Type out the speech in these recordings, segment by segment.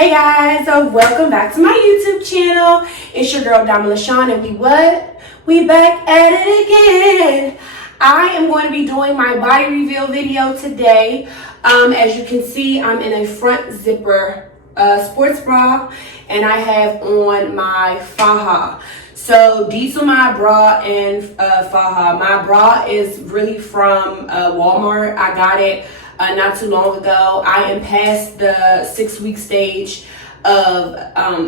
Hey guys, welcome back to my YouTube channel. It's your girl Dyme LaShawn, and we back at it again. I am going to be doing my body reveal video today. As you can see, I'm in a front zipper sports bra, and I have on my faja. So these are my bra and faja. My bra is really from Walmart. I got it not too long ago. I am past the 6-week stage of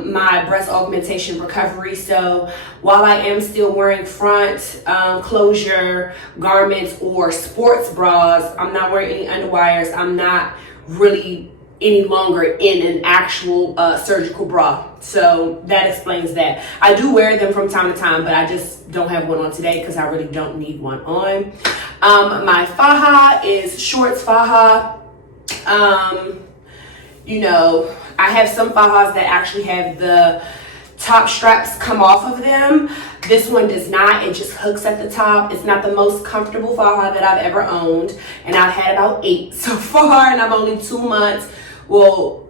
my breast augmentation recovery. So while I am still wearing front closure garments or sports bras, I'm not wearing any underwires. I'm not really any longer in an actual surgical bra. So that explains that. I do wear them from time to time, but I just don't have one on today because I really don't need one on. My faja is shorts faja. You know, I have some fajas that actually have the top straps come off of them. This one does not. It just hooks at the top. It's not the most comfortable faja that I've ever owned, and I've had about 8 so far, and I'm only 2 months. Well,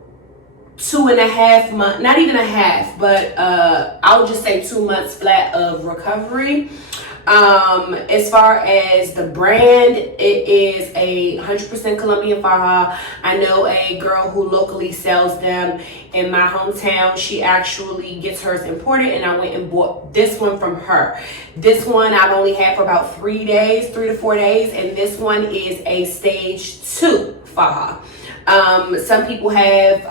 2.5 months, not even a half, but I'll just say 2 months flat of recovery. As far as the brand, it is a 100% Colombian faja. I know a girl who locally sells them in my hometown. She actually gets hers imported, and I went and bought this one from her. This one I've only had for about 3 to 4 days, and this one is a stage 2 faja. Some people have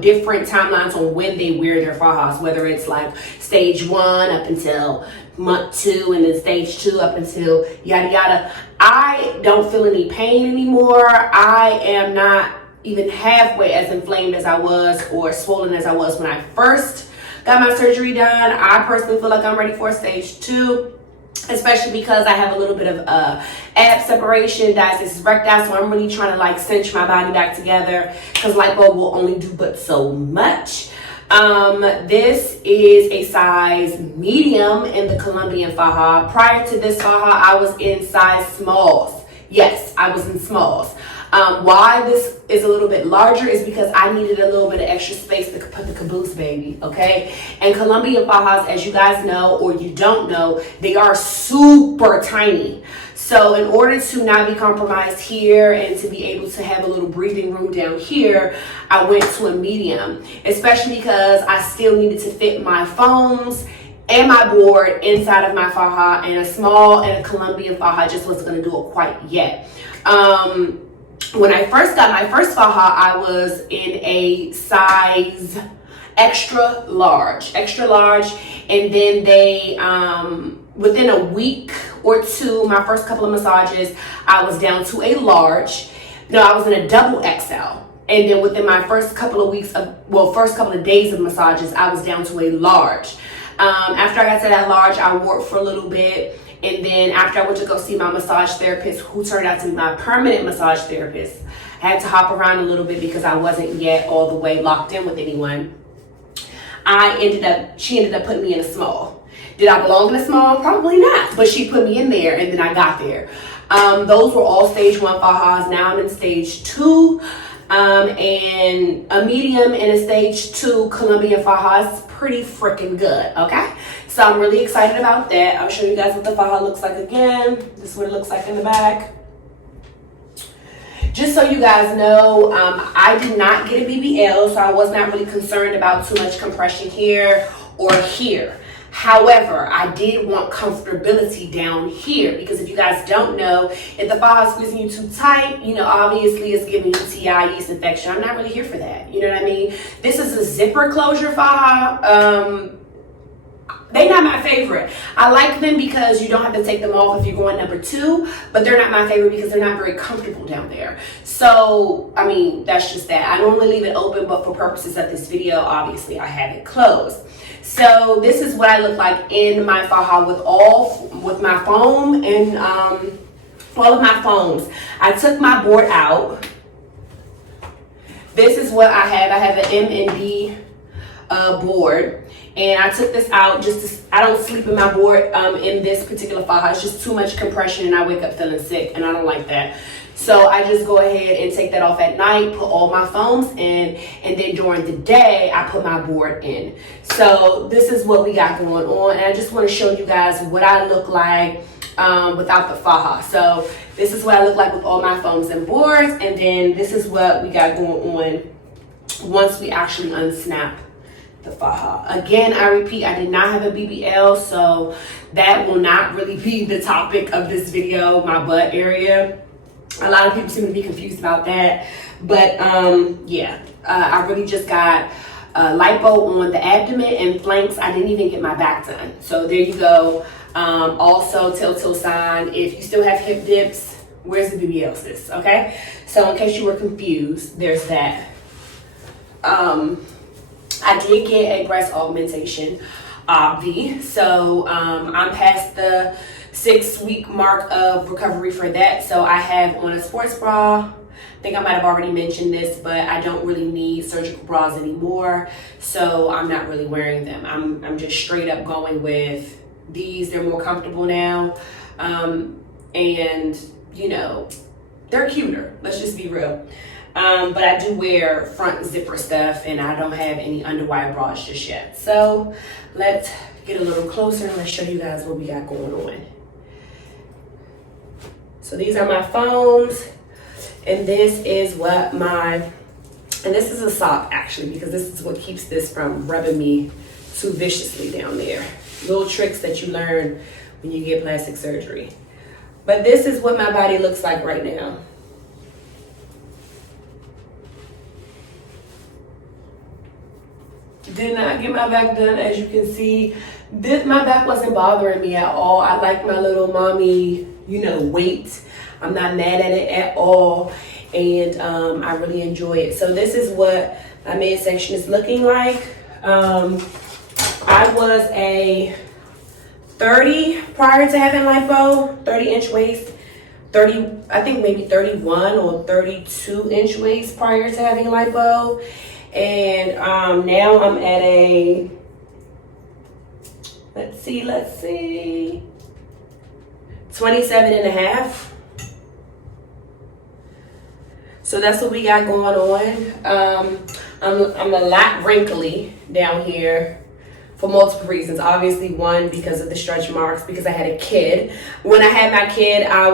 different timelines on when they wear their fajas, whether it's like stage 1 up until month 2, and then stage 2 up until yada yada. I don't feel any pain anymore. I am not even halfway as inflamed as I was or swollen as I was when I first got my surgery done. I personally feel like I'm ready for stage 2. Especially because I have a little bit of ab separation, diastasis recti, so I'm really trying to like cinch my body back together because lipo will only do but so much. This is a size medium in the Colombian faja. Prior to this faja, I was in size smalls. Yes, I was in smalls. Why this is a little bit larger is because I needed a little bit of extra space to put the caboose, baby, okay? And Colombian fajas, as you guys know or you don't know, they are super tiny. So in order to not be compromised here and to be able to have a little breathing room down here, I went to a medium, especially because I still needed to fit my foams and my board inside of my faja, and a small and a Colombian faja just wasn't going to do it quite yet. When I first got my first faja, I was in a size extra large, and then they, within a week or two, my first couple of massages, I was down to a large. No, I was in a double XL. And then within my first couple of days of massages, I was down to a large. After I got to that large, I wore it for a little bit. And then after I went to go see my massage therapist, who turned out to be my permanent massage therapist, I had to hop around a little bit because I wasn't yet all the way locked in with anyone. She ended up putting me in a small. Did I belong in a small? Probably not, but she put me in there, and then I got there. Those were all stage 1 fajas. Now I'm in stage 2, and a medium and a stage 2 Colombian faja is pretty freaking good, okay? So I'm really excited about that. I'll show you guys what the faja looks like again. This is what it looks like in the back. Just so you guys know, I did not get a BBL, so I was not really concerned about too much compression here or here. However, I did want comfortability down here, because if you guys don't know, if the faja is squeezing you too tight, obviously it's giving you UTI, yeast infection. I'm not really here for that. You know what I mean? This is a zipper closure faja. They're not my favorite. I like them because you don't have to take them off if you're going number 2, but they're not my favorite because they're not very comfortable down there. So, I mean, that's just that. I normally leave it open, but for purposes of this video, obviously I have it closed. So this is what I look like in my faja with my foam and all of my foams. I took my board out. This is what I have. I have an M&D board. And I took this out I don't sleep in my board in this particular faja. It's just too much compression and I wake up feeling sick, and I don't like that. So I just go ahead and take that off at night, put all my foams in, and then during the day, I put my board in. So this is what we got going on. And I just want to show you guys what I look like without the faja. So this is what I look like with all my foams and boards. And then this is what we got going on once we actually unsnap the faja. Again, I repeat, I did not have a BBL, so that will not really be the topic of this video, my butt area. A lot of people seem to be confused about that, but yeah, I really just got lipo on the abdomen and flanks. I didn't even get my back done. So there you go. Also, telltale sign, if you still have hip dips, where's the BBL, sis? Okay, so in case you were confused, there's that. I did get a breast augmentation, obvi. So I'm past the 6-week mark of recovery for that. So I have on a sports bra. I think I might have already mentioned this, but I don't really need surgical bras anymore. So I'm not really wearing them. I'm just straight up going with these. They're more comfortable now. And you know, they're cuter. Let's just be real. But I do wear front zipper stuff, and I don't have any underwire bras just yet. So let's get a little closer and let's show you guys what we got going on. So these are my foams, and this is what and this is a sock actually, because this is what keeps this from rubbing me too viciously down there. Little tricks that you learn when you get plastic surgery. But this is what my body looks like right now. Did not get my back done, as you can see. My back wasn't bothering me at all. I like my little mommy, you know, weight. I'm not mad at it at all, and I really enjoy it. So this is what my midsection is looking like. I was a 30 prior to having lipo, 30-inch waist. 30, I think maybe 31 or 32-inch waist prior to having lipo. And now I'm at a, let's see, 27 and a half. So that's what we got going on. I'm a lot wrinkly down here for multiple reasons. Obviously, one, because of the stretch marks, because I had a kid. When I had my kid, I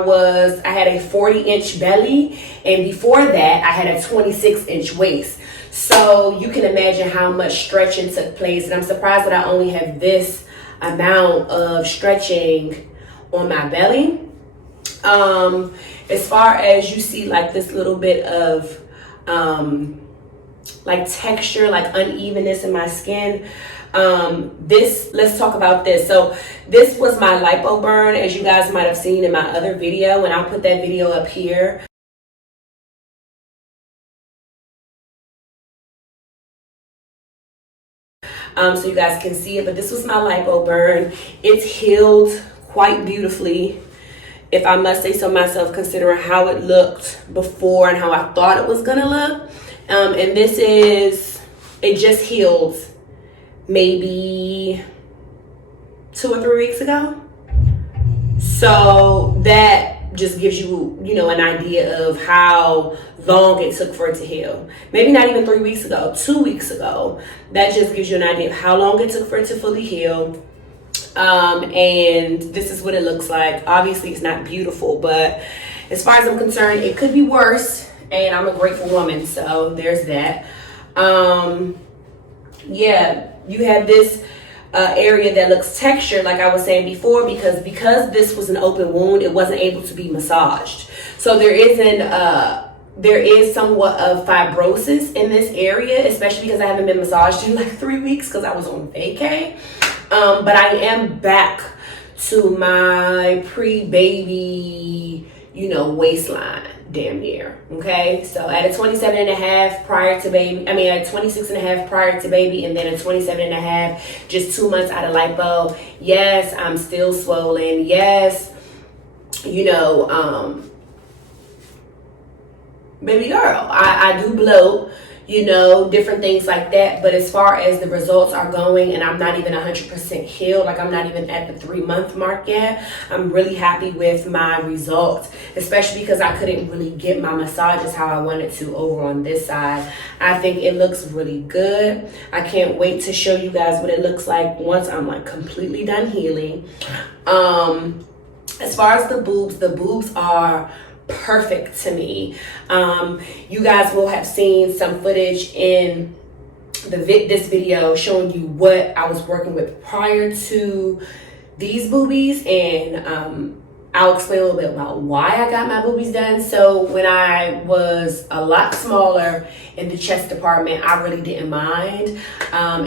had a 40-inch belly, and before that, I had a 26-inch waist. So you can imagine how much stretching took place, and I'm surprised that I only have this amount of stretching on my belly. As far as you see, like this little bit of like texture, like unevenness in my skin. Let's talk about this. So this was my lipo burn, as you guys might have seen in my other video, and I'll put that video up here. So you guys can see it, but this was my lipo burn. It's healed quite beautifully, if I must say so myself, considering how it looked before and how I thought it was gonna look. And it just healed maybe 2 or 3 weeks ago. So that just gives you, an idea of how long it took for it to heal. Maybe not even 3 weeks ago, 2 weeks ago. That just gives you an idea of how long it took for it to fully heal. And this is what it looks like. Obviously, it's not beautiful, but as far as I'm concerned, it could be worse. And I'm a grateful woman, so there's that. Yeah, you have this area that looks textured, like I was saying before, because this was an open wound, it wasn't able to be massaged. So there is somewhat of fibrosis in this area, especially because I haven't been massaged in like 3 weeks because I was on vacay. But I am back to my pre-baby, waistline, damn near. Okay, so at a 27 and a half prior to baby, at 26 and a half prior to baby, and then a 27 and a half just 2 months out of lipo. Yes, I'm still swollen. Yes, baby girl, I do bloat. you know, different things like that. But as far as the results are going, and I'm not even 100% healed, like I'm not even at the 3-month mark yet, I'm really happy with my results, especially because I couldn't really get my massages how I wanted to over on this side. I think it looks really good. I can't wait to show you guys what it looks like once I'm like completely done healing. As far as the boobs are perfect to me. You guys will have seen some footage in this video showing you what I was working with prior to these boobies, and I'll explain a little bit about why I got my boobies done. So when I was a lot smaller in the chest department, I really didn't mind.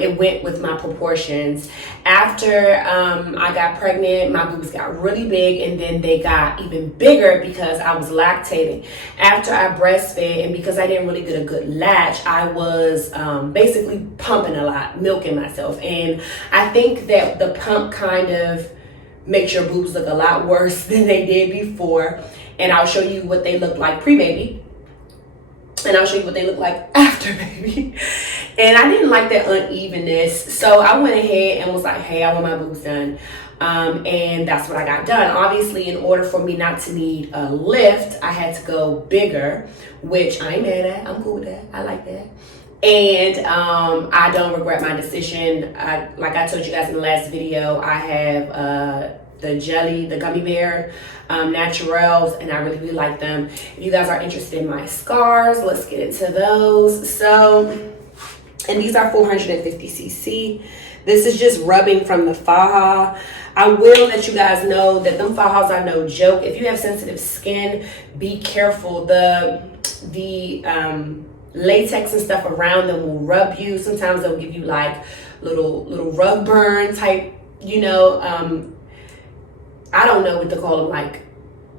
It went with my proportions. After I got pregnant, my boobs got really big, and then they got even bigger because I was lactating. After I breastfed, and because I didn't really get a good latch, I was basically pumping a lot, milking myself. And I think that the pump kind of makes your boobs look a lot worse than they did before. And I'll show you what they look like pre-baby, and I'll show you what they look like after baby. And I didn't like that unevenness, so I went ahead and was like, hey, I want my boobs done. And that's what I got done. Obviously, in order for me not to need a lift, I had to go bigger, which I ain't mad at. I'm cool with that. I like that. And I don't regret my decision. Like I told you guys in the last video, I have the gummy bear naturals, and I really, really like them. If you guys are interested in my scars, let's get into those. So, and these are 450 cc. This is just rubbing from the faja. I will let you guys know that them fajas are no joke. If you have sensitive skin, be careful. The latex and stuff around them will rub you. Sometimes they'll give you like little rug burn type, you know, I don't know what to call them, like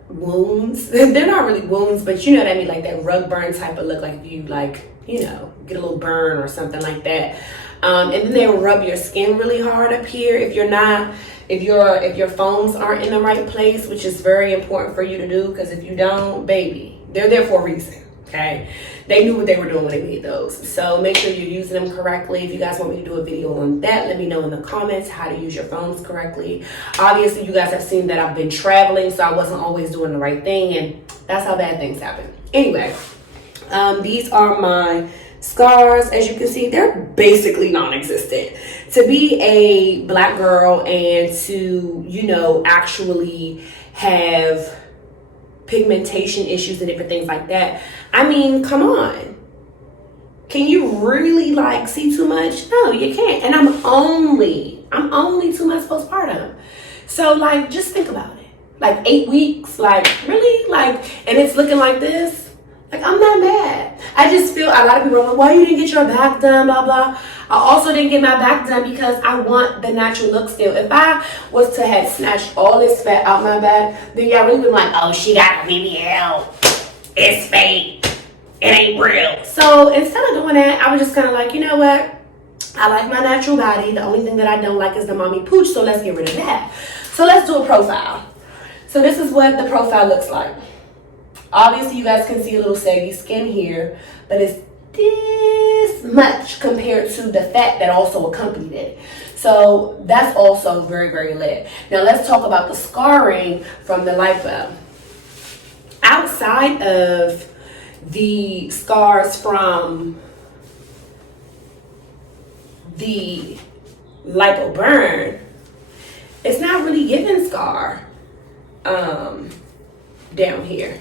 wounds. They're not really wounds, but you know what I mean, like that rug burn type of look, like if you like, you know, get a little burn or something like that. And then they will rub your skin really hard up here if your foams aren't in the right place, which is very important for you to do, because if you don't, baby, they're there for a reason. Okay, they knew what they were doing when they made those. So make sure you're using them correctly. If you guys want me to do a video on that, let me know in the comments how to use your foams correctly. Obviously, you guys have seen that I've been traveling, so I wasn't always doing the right thing, and that's how bad things happen. Anyway, these are my scars. As you can see, they're basically non-existent. To be a black girl and to, you know, actually have pigmentation issues and different things like that, I mean, come on. Can you really like see too much? No, you can't. And I'm only 2 months postpartum. So like, just think about it. Like 8 weeks, like really? Like, and it's looking like this? Like, I'm not mad. I just feel a lot of people are like, why you didn't get your back done, blah, blah. I also didn't get my back done because I want the natural look still. If I was to have snatched all this fat out my back, then y'all really would be like, oh, she got a BBL. It's fake. It ain't real. So instead of doing that, I was just kind of like, you know what? I like my natural body. The only thing that I don't like is the mommy pooch, so let's get rid of that. So let's do a profile. So this is what the profile looks like. Obviously, you guys can see a little saggy skin here, but it's this much compared to the fat that also accompanied it. So that's also very, very lit. Now let's talk about the scarring from the lipo. Outside of the scars from the lipo burn, it's not really giving scar down here.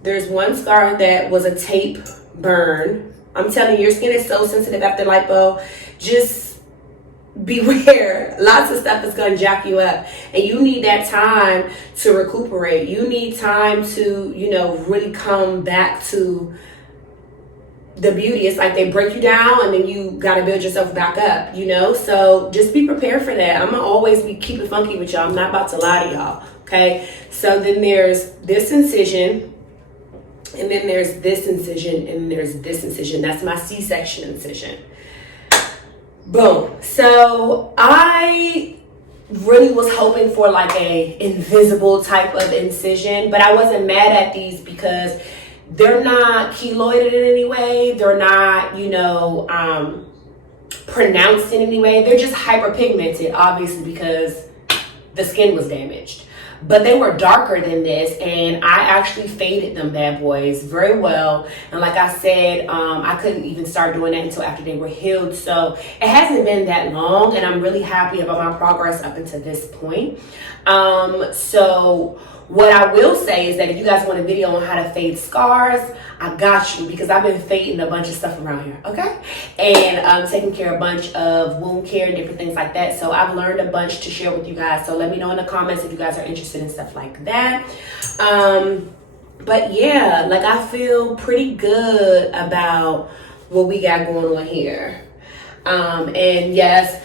There's one scar that was a tape burn. I'm telling you, your skin is so sensitive after lipo. Just beware. Lots of stuff is going to jack you up. And you need that time to recuperate. You need time to, you know, really come back to the beauty. It's like they break you down and then you got to build yourself back up, you know? So just be prepared for that. I'm going to always be keep it funky with y'all. I'm not about to lie to y'all, okay? So then there's this incision. And then there's this incision, and there's this incision. That's my C-section incision. Boom. So I really was hoping for like a invisible type of incision, but I wasn't mad at these because they're not keloided in any way. They're not, pronounced in any way. They're just hyperpigmented, obviously, because the skin was damaged. But they were darker than this, and I actually faded them bad boys very well. And like I said, I couldn't even start doing that until after they were healed. So it hasn't been that long, and I'm really happy about my progress up until this point. So what I will say is that if you guys want a video on how to fade scars, I got you, because I've been fading a bunch of stuff around here, okay? And taking care of a bunch of wound care and different things like that. So I've learned a bunch to share with you guys. So let me know in the comments if you guys are interested in stuff like that. But yeah, like I feel pretty good about what we got going on here. And yes,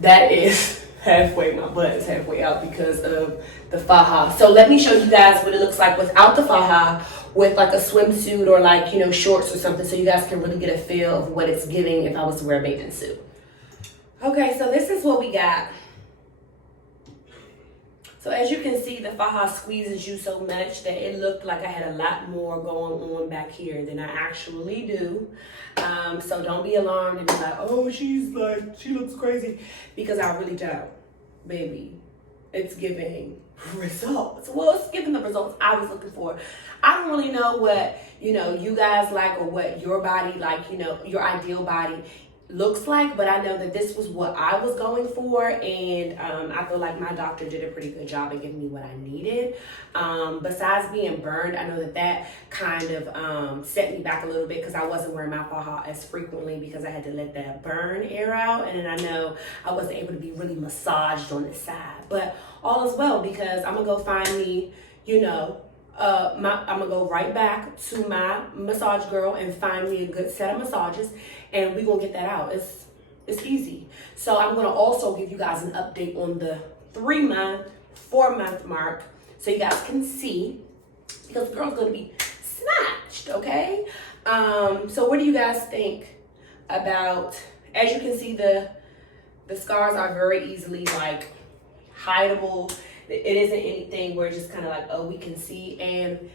that is halfway, my butt is halfway out because of the faja. So let me show you guys what it looks like without the faja, with like a swimsuit or like, shorts or something, so you guys can really get a feel of what it's giving if I was to wear a bathing suit. Okay, so this is what we got. So as you can see, the faja squeezes you so much that it looked like I had a lot more going on back here than I actually do. So don't be alarmed and be like, oh, she looks crazy, because I really don't, baby. It's giving results. Well, it's giving the results I was looking for. I don't really know what, you guys like, or what your body like, your ideal body looks like, but I know that this was what I was going for, and I feel like my doctor did a pretty good job of giving me what I needed. Besides being burned, I know that kind of set me back a little bit, because I wasn't wearing my faja as frequently because I had to let that burn air out, and then I know I wasn't able to be really massaged on the side. But all is well, because I'm gonna go find me, I'm gonna go right back to my massage girl and find me a good set of massages, and we're gonna get that out. It's easy. So I'm gonna also give you guys an update on the 3-month, 4-month mark, so you guys can see, because the girl's gonna be snatched, okay? So what do you guys think about, as you can see, the scars are very easily like hideable. It isn't anything where it's just kind of like, oh, we can see. And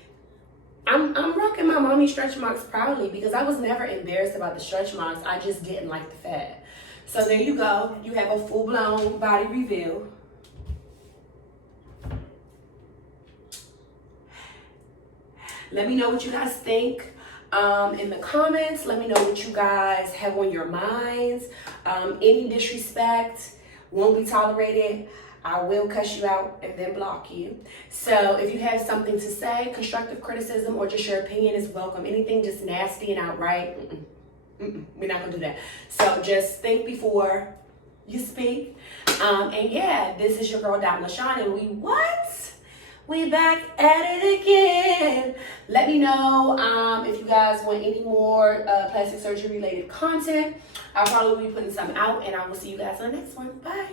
I'm rocking my mommy stretch marks proudly, because I was never embarrassed about the stretch marks. I just didn't like the fat. So there you go. You have a full-blown body reveal. Let me know what you guys think in the comments. Let me know what you guys have on your minds. Any disrespect won't be tolerated. I will cuss you out and then block you. So if you have something to say, constructive criticism, or just your opinion is welcome. Anything just nasty and outright, we're not gonna do that. So just think before you speak. And yeah, this is your girl Diamond LaShawn, and we back at it again. Let me know if you guys want any more plastic surgery related content. I'll probably be putting some out, and I will see you guys on the next one. Bye.